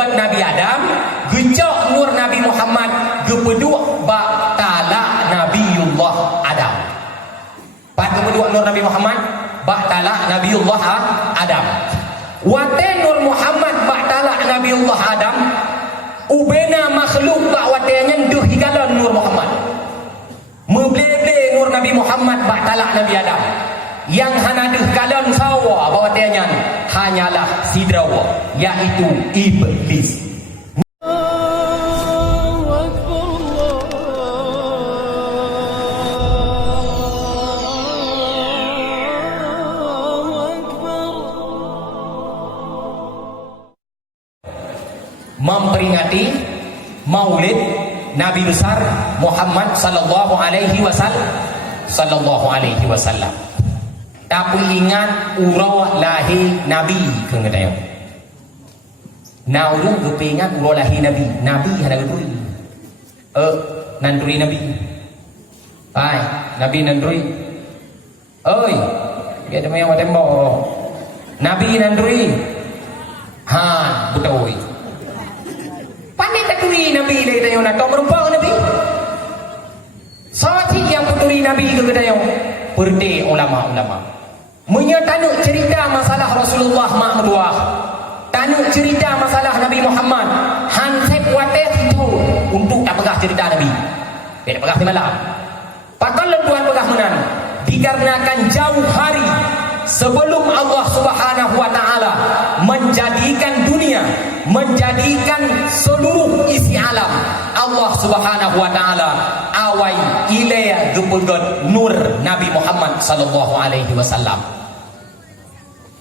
pegat Nabi Adam, gecok nur Nabi Muhammad, gepeduk ba talak Nabiullah Adam. Pat gepeduk nur Nabi Muhammad, ba talak Nabiullah Adam. Wate nur Muhammad ba talak Nabiullah Adam, ubena makhluk ba watenya duh higalan nur Muhammad. Meble-ble nur Nabi Muhammad ba talak Nabi Adam. Yang hanaduh kalan sawa bawa tanya hanyalah sidrawa, yaitu iblis. Memperingati Maulid Nabi besar Muhammad sallallahu alaihi wasallam. Tapi ingat urau lahir Nabi ke ngadayong. Naulu kepingat urau lahir Nabi. Nabi ada gedui. Nanduri Nabi. Hai, Nabi nanduri. Oi, dia ada yang tembok. Nabi nanduri. Ha, betul. Pandai takuri Nabi dia tayong nak kau merupakan Nabi. Sawati yang puturi Nabi ke gedayong. Berde ulama-ulama. Munya tanuk cerita masalah Rasulullah mak meduah. Tanuk cerita masalah Nabi Muhammad. Hansep wates itu untuk tak pegah cerita Nabi. Dia pegah di malam. Pakal tuan pegah menan. Dikarenakan jauh hari sebelum Allah Subhanahu wa taala menjadikan dunia, menjadikan seluruh isi alam, Allah Subhanahu wa taala awai ilaya gepegat nur Nabi Muhammad sallallahu alaihi wasallam.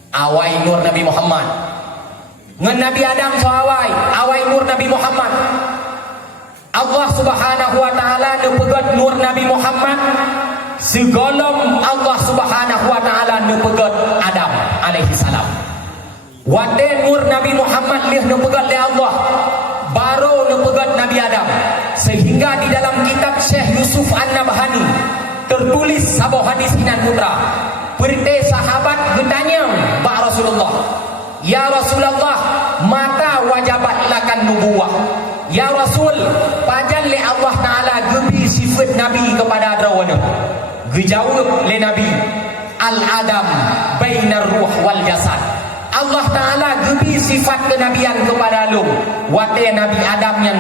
Awai nur Nabi Muhammad. Ngan Nabi Adam so awai nur Nabi Muhammad. Allah Subhanahu wa taala nepegat nur Nabi Muhammad. Segolong Allah Subhanahu wa taala nepegat Adam alaihi salam. Wate nur Nabi Muhammad lih nepegat le Allah, baru nepegat Nabi Adam. Sehingga di dalam kitab Syekh Yusuf An-Nabhani tertulis sabuh hadis Inan Putra. Berte sahabat bertanya ba Rasulullah, ya Rasulullah, mata wajabat lakan nubuwah. Ya Rasul, pajan le Allah Taala gebi sifat Nabi kepada adrawana. Gejawab le Nabi, al-adam bainar ruh wal jasad. Allah Taala gebi sifat kenabian kepada lu. Wate Nabi Adam yang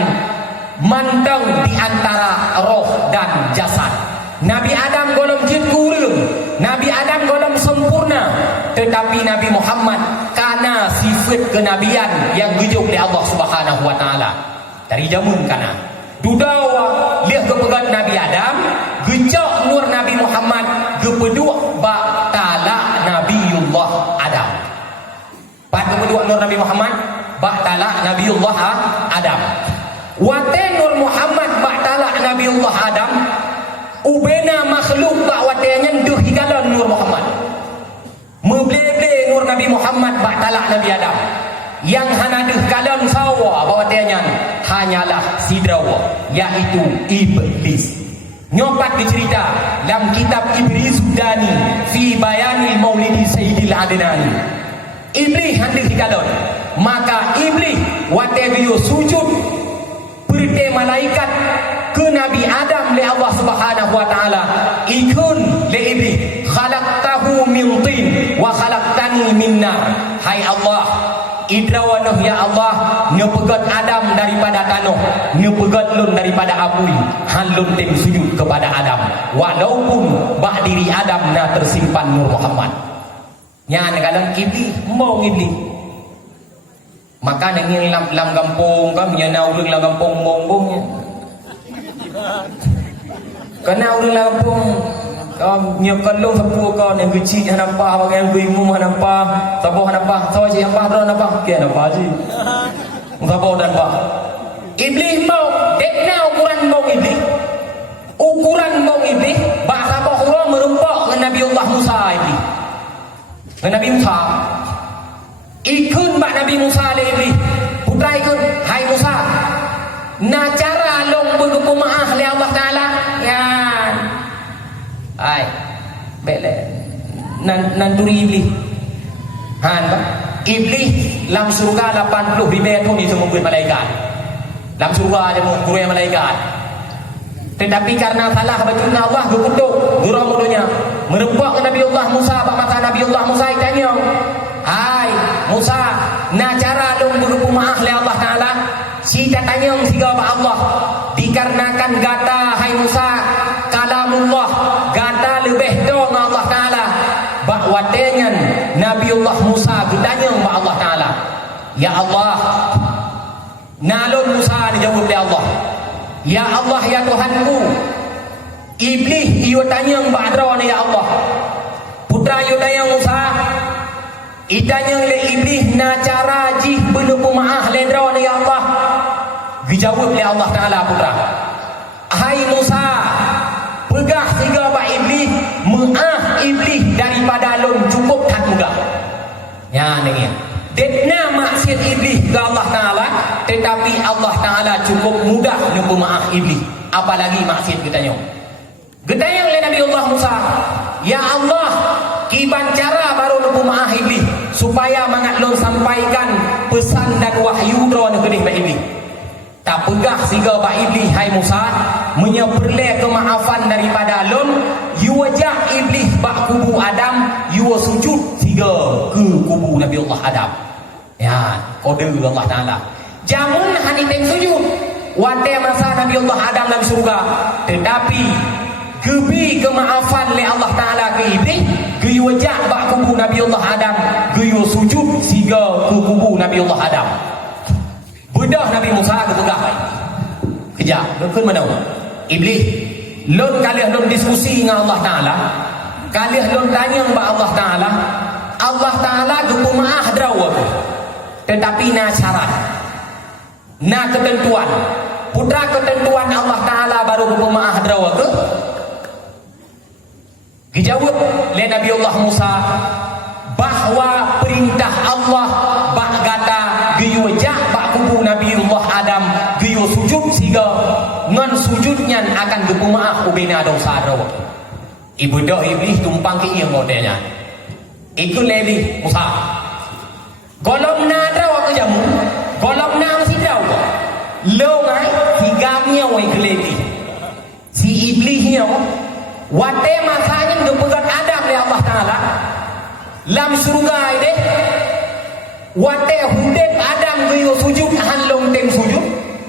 mantang di antara roh dan jasad. Nabi Adam golong jin kurung, Nabi Adam golong sempurna, tetapi Nabi Muhammad kana sifat kenabian yang gejuk oleh Allah Subhanahu wa taala. Dari jamun kana dudawa liah kepegat Nabi Adam, gejak nur Nabi Muhammad, gepeduk ba talak Nabiullah Adam. Pat gepeduk nur Nabi Muhammad, ba talak Nabiullah Adam. Wate nur Muhammad ba talak Nabiullah Adam, ubena makhluk ba watenya duh higalan nur Muhammad. Meble-ble nur Nabi Muhammad ba talak Nabi Adam. Yang hanaduh kalan sawa ba watenya hanyalah sidrawa, yaitu iblis. Nyopat dicerita dalam kitab Iblis Sudani fi bayanil maulidi sayyidil adnani. Iblis handuh higalan, maka iblis wate bio sujud berde malaikat ke Nabi Adam le Allah Subhanahu wa taala, ikun le iblis, khalaqtahu min tin wa khalaqtani min nar. Hai Allah, idrawanuh ya Allah, ngepegat Adam daripada tanah, ngepegat lun daripada api, halun tem sujud kepada Adam, walaupun bak diri Adam na tersimpan nur Muhammad. Yang kadang iblis mau iblis. Maka nangin lam kampung kami yang nak urang lam kampung monggongnya. Kena urang lam kampung kau nyakan lu sepuluh kau yang kecil yang nampak bagai yang bingung nampak, sabar nampak, sabar je nampak dah nampak, ke nampak je. Sabar dan nampak. Iblis mau dekna ukuran mau iblis. Ukuran mau iblis bahasa bahura merempak dengan Nabiullah Musa iblis. Dengan Nabi Musa. Ikun bak Nabi Musa le iblis. Putra ikun, hai Musa. Na cara long bergupu maaf le Allah Taala. Ya. Hai. Bele. Nan turi iblis. Han iblis lam surga 80 ribu tu ni semua malaikat. Lam surga aja mu kurang malaikat. Tetapi karena salah betulnya Allah gekutuk gurau mudunya merempak Nabi Allah Musa bak mata Nabi Allah Musa tanya, hai Musa, na cara long berupu maaf le Allah Taala? Si tanya siga bak Allah, dikarenakan gata hai Musa kalamullah, gata lebih dong Allah Taala. Bak watenyan Nabi Allah Musa ditanya bak Allah Taala, ya Allah, nalun Musa dijawab oleh Allah, ya Allah ya Tuhanku, iblis ia tanya ba'dra ni ya Allah. Putra ia tanya Musa, itanya le iblis na cara jih benupu maah lendra ni ya Allah. Dijawab oleh Allah Taala putra, hai Musa, pegah siga ba iblis, maah iblis daripada lon cukup tak mudah. Ya ni. Detna maksiat iblis ke Allah Ta'ala, tetapi Allah Ta'ala cukup mudah nubu maaf iblis. Apalagi maksiat getanya. Getanya oleh Nabi Allah Musa, ya Allah, kiban cara baru nubu maaf iblis supaya mangat lon sampaikan pesan dan wahyu dro nu kedih ba iblis. Tak pegah siga ba iblis hai Musa menyeperle kemaafan daripada lon, yu wajah iblis ba kubu Adam, yu sujud siga ke kubu Nabi Allah Adam. Ya, kode Allah Taala. Jamun hani teng sujud wate masa Nabi Allah Adam dalam surga, tetapi gebi kemaafan le Allah Taala ke iblis, ge wajah ba kubu Nabi Allah Adam, ge sujud siga ke kubu Nabi Allah Adam. Bedah Nabi Musa ke pegah baik. Kejap, keun mana? Iblis lon kalih lon diskusi dengan Allah Taala, kalih lon tanya ba Allah Taala, Allah Taala ge pemaah draw aku. Tetapi na syarat, na ketentuan, putra ketentuan Allah Ta'ala baru bermaaf drawa ke? Dijawab oleh Nabi Allah Musa bahawa perintah Allah bak gata giyu jak bak kubu Nabi Allah Adam giyu sujud siga ngan sujudnya akan bermaaf ubena dosa drawa. Ibu dah iblis tumpang ke ia modelnya. Ikut lebih Musa. Golong na draw ke jamu, golong na mesti draw. Lo ngai higanya wai keleti. Si iblisnya wate masanya gepegat Adam le Allah Taala. Lam surga ide wate hundet Adam geyo sujud hanlong teng sujud.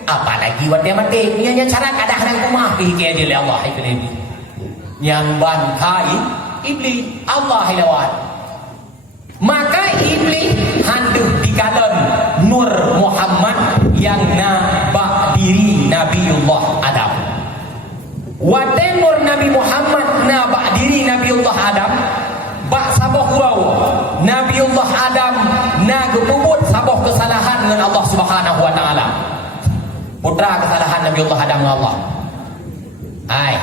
Apalagi wate mate nya cara kadah nang kumah ke dia le Allah keleti. Yang ban kai iblis Allah hilawat. Maka iblis handuh di kalan Nur Muhammad yang nabak diri Nabiullah Adam. Wate Nur Nabi Muhammad nabak diri Nabiullah Adam, bak saboh hurau Nabiullah Adam nagepubut saboh kesalahan dengan Allah Subhanahu Wa Taala. Putra kesalahan Nabiullah Adam dengan Allah. Hai.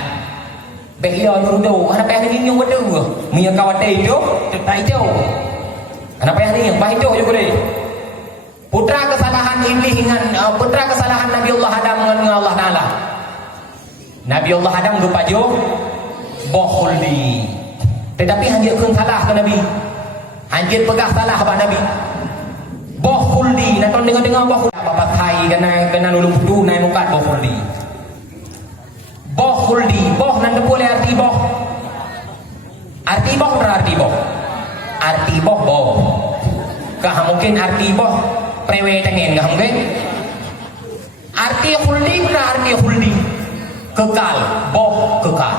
Behia nurudo, ana payah ni nyung wedu. Miya kawate itu, tak itu. Ana payah ni yang baik itu juga deh. Putra kesalahan iblis dengan putra kesalahan Nabi Allah Adam dengan Allah Taala. Nabi Allah Adam lupa jo bohuldi. Tetapi hanjir keun salah ke Nabi. Hanjir pegah salah ba Nabi. Bohuldi, nak dengar bohul apa thai kena lulu putu nai mukat bohuldi. Bohuldi, boh nan boleh arti boh. Arti boh berarti boh. Arti boh boh. Kah mungkin arti boh prewe tengen kah mungkin? Arti huldi berarti huldi. Kekal, boh kekal.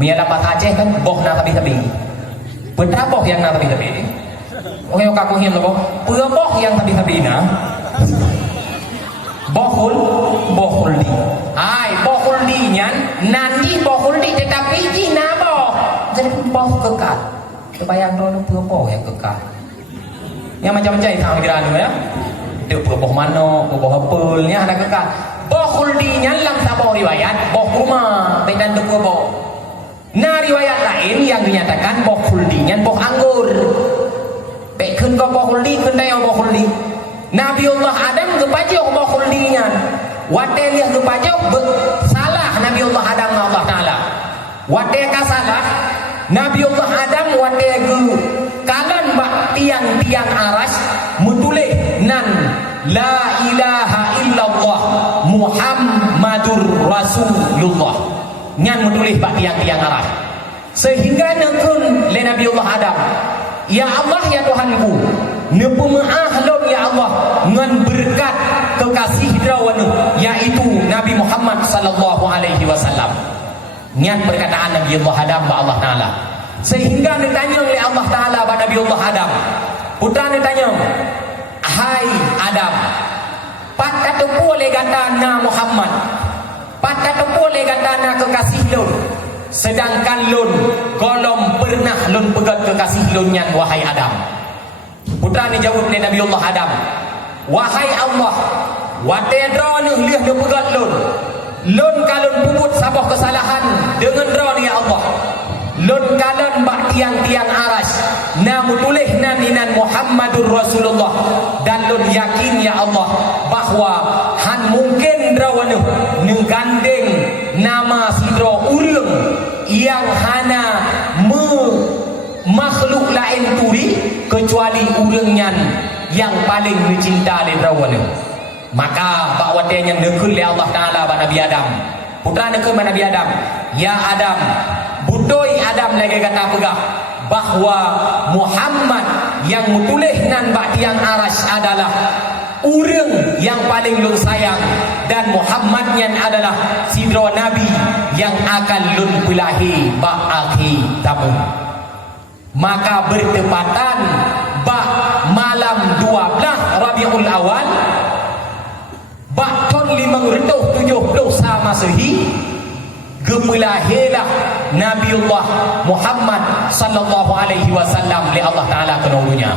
Mia dapat Aceh kan boh na tabi-tabi. Benar boh yang na tabi-tabi ni. Oke aku him boh. Pura boh yang tabi-tabi na. Bohuldi. Ai bohuldi nyan nanti bohuldi tetapi jina boh. Jadi boh kekal. Kebayang dulu pura boh yang kekal. Yang macam-macam tahu kira ya. Dia pura boh mano, boh apelnya ada kekal. Bohuldi nyan lang saboh riwayat boh rumah bedan tu pura boh. Nah riwayat lain yang dinyatakan bohuldi nyan boh anggur. Bekun ko bohuldi kun dayo bohuldi. Nabiullah Adam kepajok bohuldinya. Wate liah kepajok salah Nabiullah Adam Allah Taala. Wate ka salah Nabiullah Adam wate kalan bak tiang-tiang aras mutulih nan la ilaha illallah Muhammadur Rasulullah ngan mutulih bak tiang-tiang aras sehingga nekun le Nabi Allah Adam, ya Allah ya Tuhanku, nepemaah lon ya Allah ngan berkat kekasih drawana yaitu Nabi Muhammad sallallahu alaihi wasallam. Ngan perkataan Nabi Allah Adam ba Allah Taala. Sehingga ditanya oleh Allah Taala ba Nabi Allah Adam. Putra ditanya, "Hai Adam, pat kata boleh kata na Muhammad. Pat kata boleh kata na kekasih lon. Sedangkan lon golom pernah lon pegat kekasih lon nyan wahai Adam." Putra ni jawab oleh Nabi Allah Adam, "Wahai Allah, wate dra ni liah dia pegat lon. Lon kalon puput sabah kesalahan dengan dra ni ya Allah. Lon kalon bak tiang-tiang aras namu tulih naminan Muhammadur Rasulullah dan lon yakin ya Allah bahwa han mungkin drawana nenggandeng nama sidra urang yang hana makhluk lain turi kecuali urangnya yang paling mencinta di drawana." Maka bakwatenya nekul ya Allah Taala ba Nabi Adam. Putra nekul ba Nabi Adam, "Ya Adam, budoi Adam lagi kata pegah bahwa Muhammad yang mutulih nan bak tiang aras adalah urang yang paling lun sayang dan Muhammadnya adalah sidra Nabi yang akan lun pelahi bak akhir zaman." Maka bertepatan bak malam 12 Rabiul Awal bak tahun 570 Masehi gemulahilah Nabiullah Muhammad sallallahu alaihi wasallam li Allah Taala kenaulunya.